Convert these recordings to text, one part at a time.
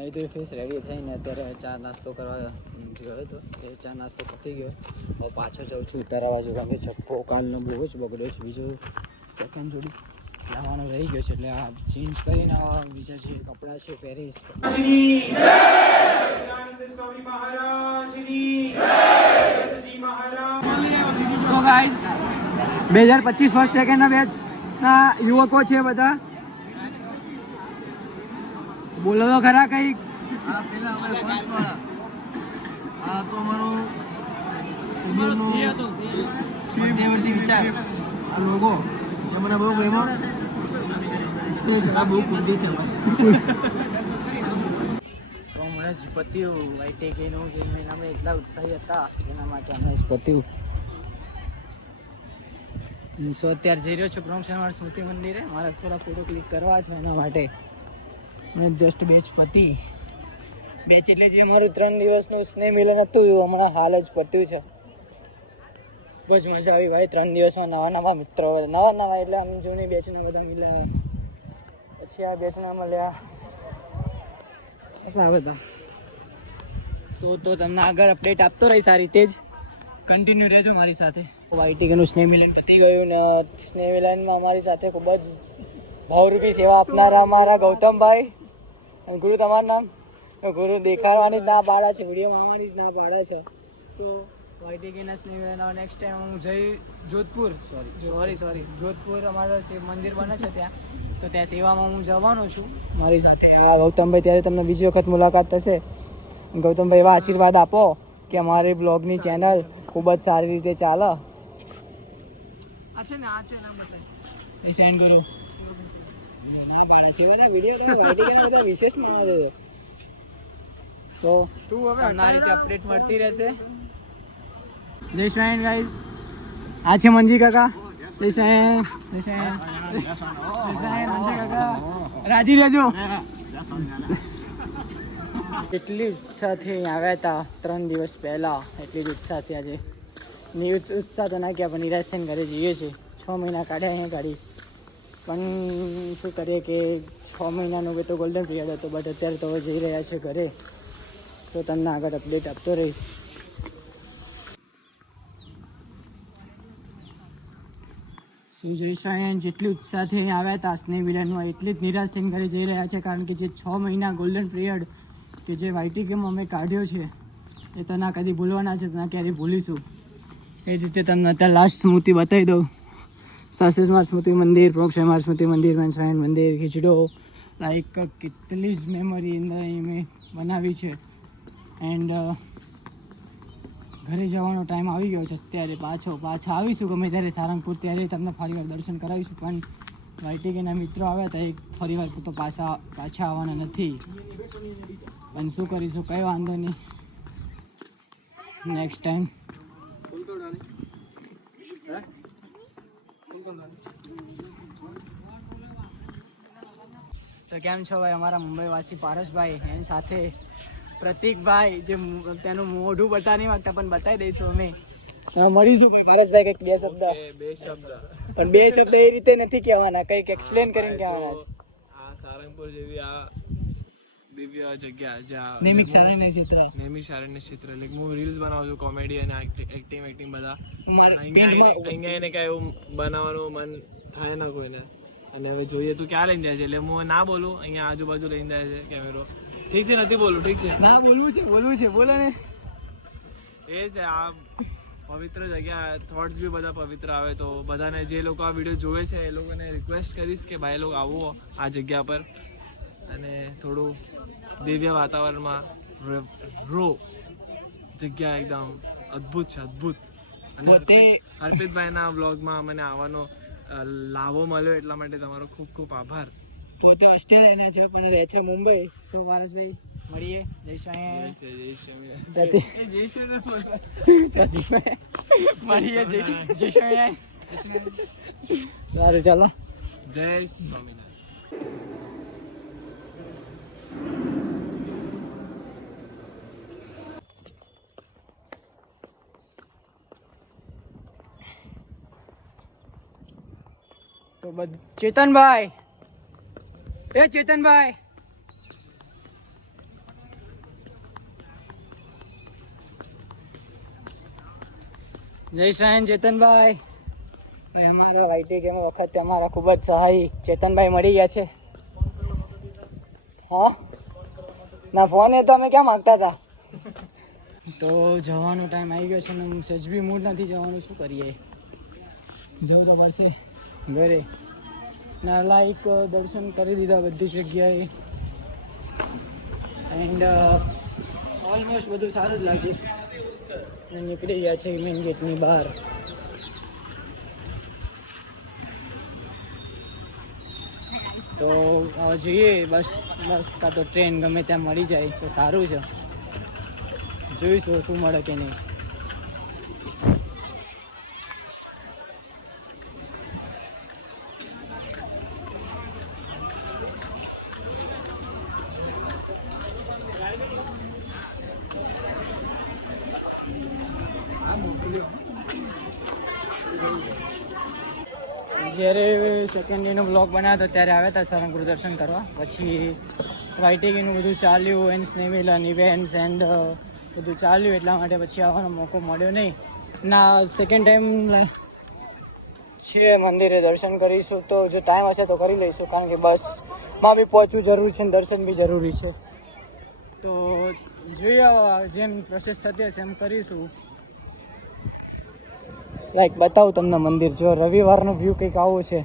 અહીં તો face ready થઈને અત્યારે ચા નાસ્તો કરવા ગયો હતો. એ ચા નાસ્તો પતી ગયો. હવે પાછળ જાઉં છું ઉતારવા જો, કારણ કે ચક્કો કાલનો બહુ જ બગડ્યો છે. બીજું સેકન્ડ જોડી લાવવાનો રહી ગયો છે, એટલે આ ચેન્જ કરીને બીજા જે કપડાં છે પહેરીશ. સો ગાઈસ 2025 ફર્સ્ટ સેકન્ડના બેચના યુવકો છે બધા. બોલો તો ખરા કંઈક. આ તો અમારો મધ્યવર્તી વિચાર, આ લોગો એ મને બહુ ગમ્યો. બહુ કુંડી છે. સો મને જ પત્યું વાયટેકેનું જે અમે એટલા ઉત્સાહી હતા જેના માટે અમે પત્યું. સો અત્યારે જઈ રહ્યો છું પ્રમુખ સ્મૃતિ મંદિરે. મારે થોડા ફોટો ક્લિક કરવા છે, એના માટે મેં જસ્ટ બેચ પતી. બેચ એટલે જે મારું 3 દિવસનું સ્નેહ મિલન હતું હમણાં હાલ જ પત્યું છે. બહુ જ મજા આવી ભાઈ. 3 દિવસમાં નવા મિત્રો, નવા એટલે આમ જૂની બેચના બધા મળ્યા, પછી આ બેચના મળ્યા, આ બધા. સો તો તમને આગળ અપડેટ આપતો રહીશ આ રીતે જ. કન્ટિન્યુ રહેજો મારી સાથે. વાયટીકેનું સ્નેહ મિલન પતી ગયું ને સ્નેહ મિલનમાં અમારી સાથે ખૂબ જ ભાવરૂપી સેવા આપનારા અમારા ગૌતમભાઈ. અને ગુરુ તમારું નામ? ગુરુ દેખાડવાની જ ના પાડે છે, વિડીયોમાં આવવાની જ ના પાડે છે. સો વાયટીકેના સ્નેહ મિલન નેક્સ્ટ ટાઈમ હું જઈ જોધપુર જોધપુર અમારા શિવ મંદિર બને છે ત્યાં, તો ત્યાં સેવામાં હું જવાનો છું મારી સાથે. ગૌતમભાઈ ત્યારે તમને બીજી વખત મુલાકાત થશે. ગૌતમભાઈ એવા આશીર્વાદ આપો કે અમારી બ્લોગની ચેનલ ખૂબ જ સારી રીતે ચાલે. સેન્ડ કરો. તો તમને આ રીતે અપડેટ મળતી રહેશે. જય સ્વાયન ગાઈઝ. આ છે મંજી કાકા. જય સ્વાયન. મંજી કાકા રાજી રહેજો. એટલી ઉત્સાહથી આવ્યા હતા 3 દિવસ પહેલાં, એટલી જ ઉત્સાહથી આજે ઉત્સાહ તો ના ગયા, પણ નિરાશ થઈને ઘરે જઈએ છીએ. 6 મહિના કાઢ્યા અહીંયા ગાડી, પણ શું કરીએ કે 6 મહિનાનું તો ગોલ્ડન પીરિયડ હતો, બટ અત્યારે તો હવે જઈ રહ્યા છે ઘરે. તો તમને આગળ અપડેટ આપતો રહીશ. શું જયસ્વાયન જેટલી ઉત્સાહથી અહીં આવ્યા હતા સ્નેહ મિલનમાં, એટલી જ નિરાશ થઈને ઘરે જઈ રહ્યા છે, કારણ કે જે 6 મહિના ગોલ્ડન પીરિયડ કે જે વાયટીકેમાં અમે કાઢ્યો છે એ તો ના કદી ભૂલવાના છે, ના ક્યારેય ભૂલીશું. એ જ રીતે તમને અત્યારે લાસ્ટ સ્મૃતિ બતાવી દઉં. સાસેસમાર સ્મૃતિ મંદિર, પ્રોક્ષમાર સ્મૃતિ મંદિર, વેન્સરાયન મંદિર, ખીચડો, લાઈક કેટલી જ મેમરી અહીં મેં બનાવી છે. એન્ડ ઘરે જવાનો ટાઈમ આવી ગયો છે અત્યારે. પાછા આવીશું ગમે ત્યારે સારંગપુર, ત્યારે તમને ફરીવાર દર્શન કરાવીશું. પણ વાયટીકેના મિત્રો આવ્યા હતા, એક ફરીવાર તો પાછા આવવાના નથી, પણ શું કરીશું, કંઈ વાંધો નહીં. Next time. તો કેમ છો ભાઈ અમારા મુંબઈવાસી પારસભાઈ, એની સાથે પ્રતિકભાઈ, જે તેનું મોઢું બતા નહીં માંગતા પણ બતાવી દઈશું અમે. મળીશું પારસભાઈ. કંઈક બે શબ્દ પણ બે શબ્દ એ રીતે નથી કહેવાના, કંઈક એક્સપ્લેન કરીને કહેવાના. આ સારંગપુર જેવી આ દિવ્ય જગ્યા જ્યાં નેમિક શારણ્ય ક્ષેત્ર એટલે હું રીલ્સ બનાવું છું, કોમેડી અને એક્ટિંગ બધા. અહીંયા એને કાંઈ એવું બનાવવાનું મન થાય ના કોઈને. અને હવે જોઈએ તું ક્યાં લઈને જાય છે, એટલે હું ના બોલું. અહીંયા આજુબાજુ લઈને જાય છે કેમેરો. ઠીક છે, નથી બોલું. ઠીક છે, ના બોલવું છે બોલો ને. એ છે આ પવિત્ર જગ્યા. થોટ્સ બી બધા પવિત્ર આવે. તો બધાને જે લોકો આ વિડીયો જોવે છે એ લોકોને રિક્વેસ્ટ કરીશ કે ભાઈ લોકો આવો આ જગ્યા પર અને થોડું દિવ્ય વાતાવરણમાં જગ્યા એકદમ અદ્ભુત છે, અદ્ભુત. અને અર્પિતભાઈના બ્લોગમાં મને આવવાનો લાભો મળ્યો, એટલા માટે તમારો ખૂબ ખૂબ આભાર. પોતે ઓસ્ટ્રેલિયાના છે પણ રહે છે મુંબઈ. સો પારસભાઈ મળીએ. જય સ્વામિનારાયણ. મળીએ. જય સ્વામિનારાયણ. સારું ચાલો. જય સ્વામિનારાયણ. તો ચેતનભાઈ, ચેતનભાઈ જય શ્રાયણ ચેતનભાઈ. અમારા વાઈટી ગેમ વખતે અમારા ખૂબ જ સહાય ચેતનભાઈ મળી ગયા છે. હા ના ફોન એ તો અમે ક્યાં માંગતા હતા. તો જવાનો ટાઈમ આવી ગયો છે ને સજ બી મૂડ નથી જવાનું, શું કરીએ, જવું તો પડશે ઘરે. ના લાઈક દર્શન કરી દીધા બધી જગ્યાએ એન્ડ ઓલમોસ્ટ બધું સારું જ લાગ્યું. નીકળી ગયા છે મેઇન ગેટની બહાર. તો જોઈએ બસ કાં તો ટ્રેન ગમે ત્યાં મળી જાય તો સારું છે. જોઈશું શું મળે કે નહીં. જ્યારે સેકન્ડ ડેનો બ્લોગ બનાવ્યો હતો ત્યારે આવ્યા હતા સારંગપુર દર્શન કરવા. પછી વાઇટીગીનું બધું ચાલ્યું એન્ડ સ્નેવિલન ઇવેન્ટ્સ એન્ડ બધું ચાલ્યું એટલા માટે પછી આવવાનો મોકો મળ્યો નહીં. ના સેકન્ડ ટાઈમ છીએ મંદિરે દર્શન કરીશું તો જો ટાઈમ હશે તો કરી લઈશું, કારણ કે બસમાં બી પહોંચવું જરૂરી છે અને દર્શન બી જરૂરી છે. તો જોઈએ જેમ પ્રોસેસ થતી હશે એમ કરીશું. લાઈક બતાવું તમને મંદિર, જો રવિવારનો વ્યૂ કંઈક આવો છે.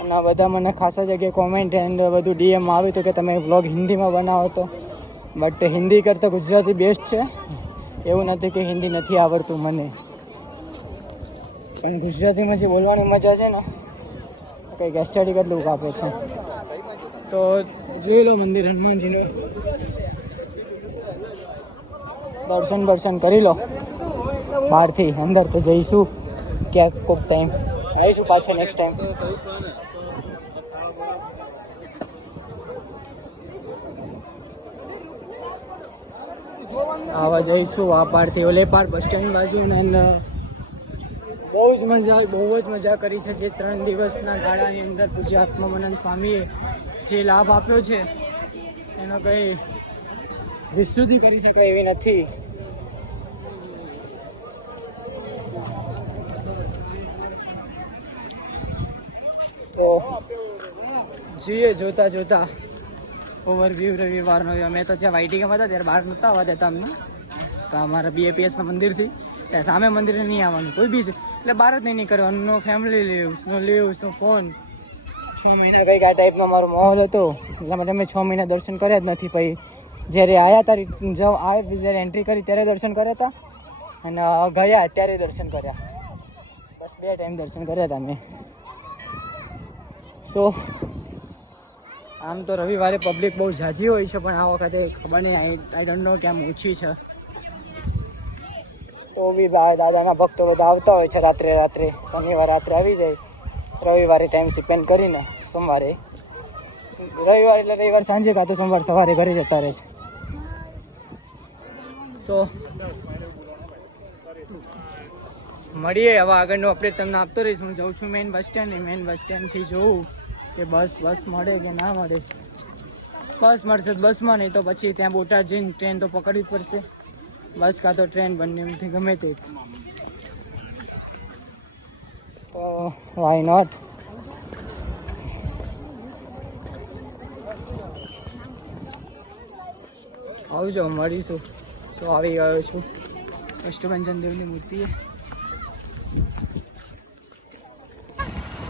અને આ બધા મને ખાસા જગ્યાએ કોમેન્ટ એન્ડ બધું ડીએમ આવ્યું હતું કે તમે વ્લોગ હિન્દીમાં બનાવો તો, બટ હિન્દી કરતાં ગુજરાતી બેસ્ટ છે. એવું નથી કે હિન્દી નથી આવડતું મને, પણ ગુજરાતીમાં જે બોલવાની મજા છે ને કંઈક એસ્થેટિક જ લુક આપે છે. તો જોઈ લો મંદિર હનુમાનજીનું, દર્શન કરી લો બહારથી. અંદર તો જઈશું ક્યાંક કોઈક ટાઈમ, આવીશું પાછો નેક્સ્ટ ટાઈમ. આવા જઈશું આ પારથી ઓલે પાર બસ સ્ટેન્ડ બાજુ. અને બહુ જ મજા કરી છે. જે 3 દિવસના ગાળાની અંદર પૂજ્ય આત્માનંદ સ્વામીએ જે લાભ આપ્યો છે એનો કંઈ વિસ્તૃતિ કરી શકાય એવી નથી. તો જોઈએ જોતા ઓવરવ્યૂ રવિવારનો. અમે તો ત્યાં વાઇટીમાં હતા ત્યારે બહાર નહોતા આવવા દેતા અમને, અમારા BAPSના મંદિરથી. ત્યાં સામે મંદિરે નહીં આવવાનું કોઈ બી છે, એટલે બહાર જ નહીં નીકળવાનું. નો ફેમિલી લીવ્સ, નો ફોન. 6 મહિના કંઈક આ ટાઈપનો મારો માહોલ હતો, એટલા માટે મેં 6 મહિના દર્શન કર્યા જ નથી. પછી જ્યારે જ્યારે એન્ટ્રી કરી ત્યારે દર્શન કર્યા હતા અને ગયા ત્યારે દર્શન કર્યા. બસ 2 ટાઈમ દર્શન કર્યા હતા મેં. સો આમ તો રવિવારે પબ્લિક બહુ ઝાઝી હોય છે, પણ આ વખતે ખબર નહીં, આઈ ડોન્ટ નો કેમ ઓછી છે. તો બી દાદાના ભક્તો બધા આવતા હોય છે રાત્રે. શનિવાર રાત્રે આવી જાય, રવિવારે ટાઈમ સ્પેન્ડ કરીને સોમવારે, રવિવાર સાંજે કાં તો સોમવાર સવારે ઘરે જતા રહે છે. સો મળીએ હવે આગળનું અપડેટ તમને આપતો રહીશ. હું જાઉં છું મેઇન બસ સ્ટેન્ડથી જોઉં કે બસ મળે કે ના મળે. બસ મળશે તો બસમાં, નહીં તો પછી ત્યાં બોટાદ જઈને ટ્રેન તો પકડવી પડશે. બસ કાં તો ટ્રેન, બંનેમાંથી ગમે તે. તો વાય નોટ. આવજો, મળીશું. સો આવી ગયો છું અષ્ટભંજન દેવની મૂર્તિએ.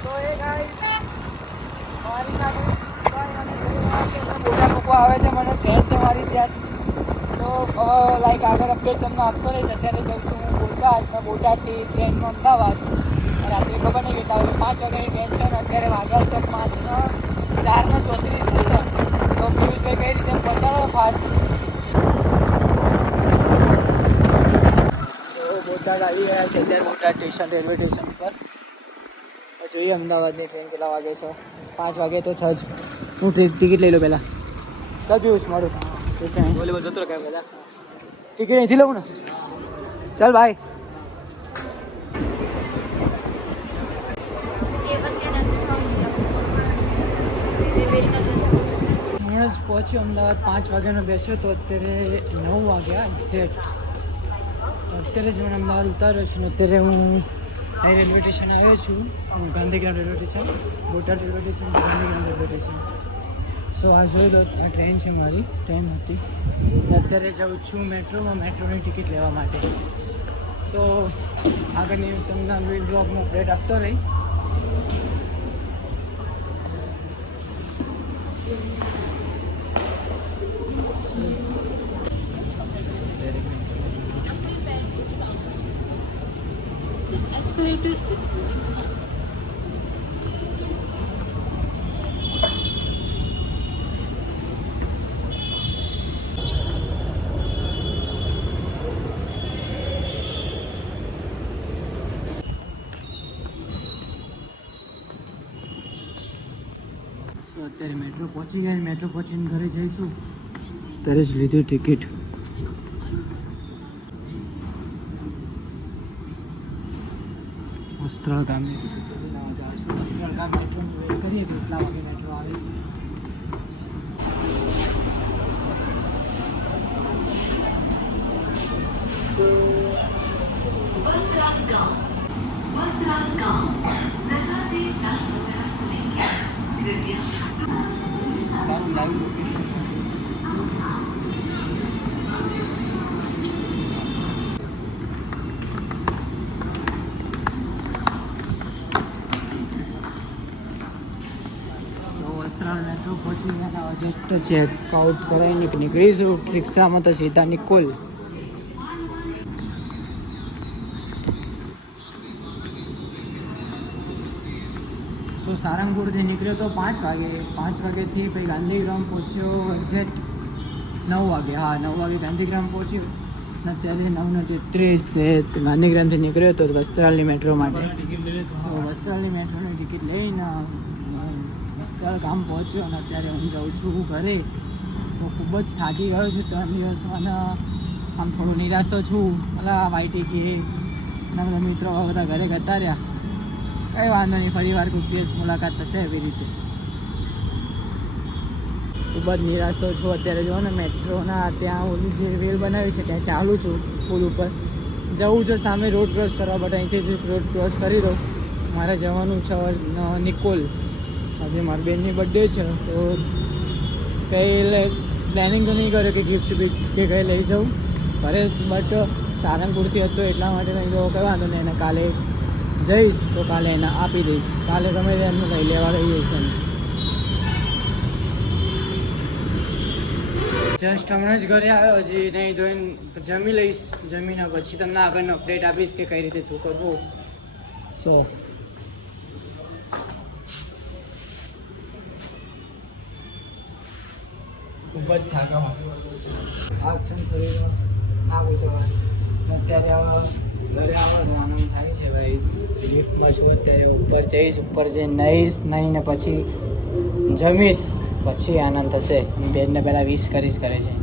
તો એ મોટા લોકો આવે છે, મને ફ્રેન્ડ છે મારી ત્યાં. તો લાઈક આગળ અપડેટ તમને આપતો રહીશ. અત્યારે જઉં છું હું બોટાદથી ટ્રેનમાં અમદાવાદ. રાત્રે ખબર નહીં કેટલા વાગે, 5 વાગ્યાની ટ્રેન છે ને અત્યારે વાગ્યા છે 4:34 થઈ છે. તો પિયુષભાઈ કઈ રીતે પહોંચાડો ફાસ્ટ. બોટાદ આવી ગયા છે અત્યારે, બોટાદ સ્ટેશન, રેલવે સ્ટેશન પર. જોઈએ અમદાવાદની ટ્રેન કેટલા વાગે છે. 5 વાગે તો 6 જ. હું ટિકિટ લઈ લો પહેલાં. ચાલ પિયુષ મારું સ્ટેશન જતો રહે પહેલાં. ટિકિટ અહીંથી લઉં ને. ચાલ ભાઈ. હમણાં જ પહોંચ્યો અમદાવાદ. 5 વાગ્યાનો બેસ્યો તો અત્યારે 9 વાગ્યા એક્ઝેક્ટ. અત્યારે જ હું અમદાવાદ ઉતાર્યો છું ને અત્યારે હું અહીં રેલવે સ્ટેશન આવ્યો છું. હું Gandhigram railway station, Botad railway station, Gandhigram railway station. So આ જોઈ લો, આ ટ્રેન છે મારી, ટ્રેન હતી. અત્યારે જાઉં છું મેટ્રોમાં, મેટ્રોની ટિકિટ લેવા માટે. સો આગળની તમને બ્લોગમાં અપડેટ આપતો રહીશ. અત્યારે મેટ્રો પહોંચી ગયા. મેટ્રો પહોંચીને ઘરે જઈશું. ત્યારે જ લીધી ટિકિટ. વસ્ત્રાલ ગામે જઈશું. વસ્ત્રાલ ગામ મેટ્રોની વેટ કરીએ કેટલા વાગે મેટ્રો આવે છે. તારું લાઈવ લોકેશન વસ્ત્રાલ મેટ્રો પહોંચી ગયા. જસ્ટ ચેકઆઉટ કરાવીને નીકળીશું રિક્ષામાં તો સીધા નિકોલ. સો સારંગપુરથી નીકળ્યો તો 5 વાગે. 5 વાગ્યાથી પછી ગાંધીગ્રામ પહોંચ્યો એક્ઝેક્ટ 9 વાગે. હા, 9 વાગે ગાંધીગ્રામ પહોંચ્યો. અને અત્યારે 9:33 છે. ગાંધીગ્રામથી નીકળ્યો તો વસ્ત્રાલની મેટ્રો માટે. સો વસ્ત્રાલની મેટ્રોની ટિકિટ લઈને વસ્ત્રાલ ગામ પહોંચ્યો અને અત્યારે હું જાઉં છું ઘરે. સો ખૂબ જ થાકી ગયો છું 3 દિવસમાં. આમ થોડું નિરાશ તો છું. પેલા વાઈટી કે બધા મિત્રો બધા ઘરે જતા રહ્યા. કંઈ વાંધો નહીં, ફરી વાર કોઈ દિવસ મુલાકાત થશે એવી રીતે. ખૂબ જ નિરાશ તો છું અત્યારે. જો ને મેટ્રોના ત્યાં ઓલી જે રેલ બનાવી છે ત્યાં ચાલુ છું. પુલ ઉપર જવું છે, સામે રોડ ક્રોસ કરવા, બટ અહીંથી જ રોડ ક્રોસ કરી દઉં. મારે જવાનું છે નિકોલ. આજે મારી બેનની બર્થડે છે તો કંઈ પ્લાનિંગ તો નહીં કર્યો કે ગિફ્ટ બિફ્ટ કે કંઈ લઈ જાઉં ઘરે. બટ સારંગપુરથી હતો એટલા માટે મેં કીધું કંઈ વાંધો નહીં, એને કાલે જઈશ તો કાલે એને આપી દઈશ. કાલે ગમે તે એમનું કંઈ લેવા રહી જઈશ એમ. જસ્ટ હમણાં જ ઘરે આવ્યો, હજી નહીં ધોઈને જમી લઈશ. જમીને પછી તમને આગળનો અપડેટ આપીશ કે કઈ રીતે શું કરવું. સો ખૂબ જ થાક્યો આ છે શરીરમાં, ના પૂછવા. અત્યારે ઘરે આવવાનો આનંદ થાય છે ભાઈ. લિફ્ટમાં છું અત્યારે, ઉપર જઈશ, ઉપર જઈને નાહીને પછી જમીશ, પછી આનંદ થશે. બેનને પહેલાં વિશ કરીશ કરે છે.